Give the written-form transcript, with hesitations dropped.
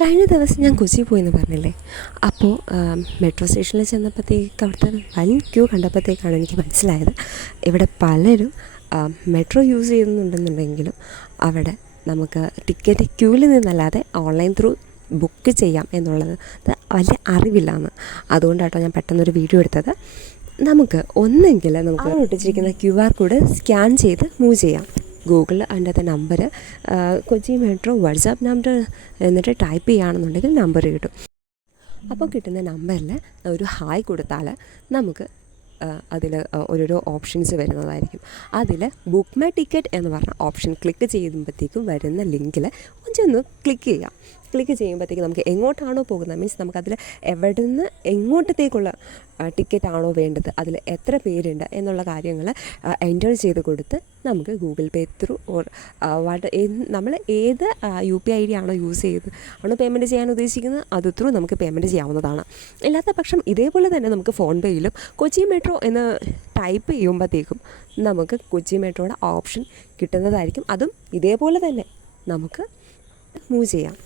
കഴിഞ്ഞ ദിവസം ഞാൻ കൊച്ചി പോയെന്ന് പറഞ്ഞില്ലേ. അപ്പോൾ മെട്രോ സ്റ്റേഷനിൽ ചെന്നപ്പോഴത്തേക്ക് അവിടുത്തെ വൻ ക്യൂ കണ്ടപ്പോഴത്തേക്കാണ് എനിക്ക് മനസ്സിലായത് ഇവിടെ പലരും മെട്രോ യൂസ് ചെയ്യുന്നുണ്ടെന്നുണ്ടെങ്കിലും അവിടെ നമുക്ക് ടിക്കറ്റ് ക്യൂവിൽ നിന്നല്ലാതെ ഓൺലൈൻ ത്രൂ ബുക്ക് ചെയ്യാം എന്നുള്ളത് വലിയ അറിവില്ലാന്ന്. അതുകൊണ്ടാട്ടോ ഞാൻ പെട്ടെന്നൊരു വീഡിയോ എടുത്തത്. നമുക്ക് ഒന്നെങ്കിൽ നമുക്ക് ഒട്ടിച്ചിരിക്കുന്ന QR കോഡ് സ്കാൻ ചെയ്ത് മൂവ് ചെയ്യാം. ഗൂഗിളിൽ അതിൻ്റെ number Kochi metro WhatsApp number എന്നിട്ട് ടൈപ്പ് ചെയ്യുകയാണെന്നുണ്ടെങ്കിൽ നമ്പർ കിട്ടും. അപ്പോൾ കിട്ടുന്ന നമ്പറിൽ ഒരു ഹായ് കൊടുത്താൽ നമുക്ക് അതിൽ ഓരോരോ ഓപ്ഷൻസ് വരുന്നതായിരിക്കും. അതിൽ ബുക്ക് മൈ ടിക്കറ്റ് എന്ന് പറഞ്ഞ ഓപ്ഷൻ ക്ലിക്ക് ചെയ്യുമ്പോഴത്തേക്കും വരുന്ന ലിങ്കിൽ ഒന്ന് ക്ലിക്ക് ചെയ്യാം. ക്ലിക്ക് ചെയ്യുമ്പോഴത്തേക്ക് നമുക്ക് എങ്ങോട്ടാണോ പോകുന്നത്, മീൻസ് നമുക്കതിൽ എവിടെ നിന്ന് എങ്ങോട്ടത്തേക്കുള്ള ടിക്കറ്റാണോ വേണ്ടത്, അതിൽ എത്ര പേരുണ്ട് എന്നുള്ള കാര്യങ്ങൾ എൻ്റർ ചെയ്ത് കൊടുത്ത് നമുക്ക് ഗൂഗിൾ പേ ത്രൂ ഓർ നമ്മൾ ഏത് UPI ആണോ യൂസ് ചെയ്ത് ആണോ പേയ്മെൻറ്റ് ചെയ്യാൻ ഉദ്ദേശിക്കുന്നത് അത് ത്രൂ നമുക്ക് പേയ്മെൻറ്റ് ചെയ്യാവുന്നതാണ്. ഇല്ലാത്ത പക്ഷം ഇതേപോലെ തന്നെ നമുക്ക് ഫോൺ പേയിലും കൊച്ചി മെട്രോ എന്ന് ടൈപ്പ് ചെയ്യുമ്പോഴത്തേക്കും നമുക്ക് കൊച്ചി മെട്രോയുടെ ഓപ്ഷൻ കിട്ടുന്നതായിരിക്കും. അതും ഇതേപോലെ തന്നെ നമുക്ക് മൂവ് ചെയ്യാം.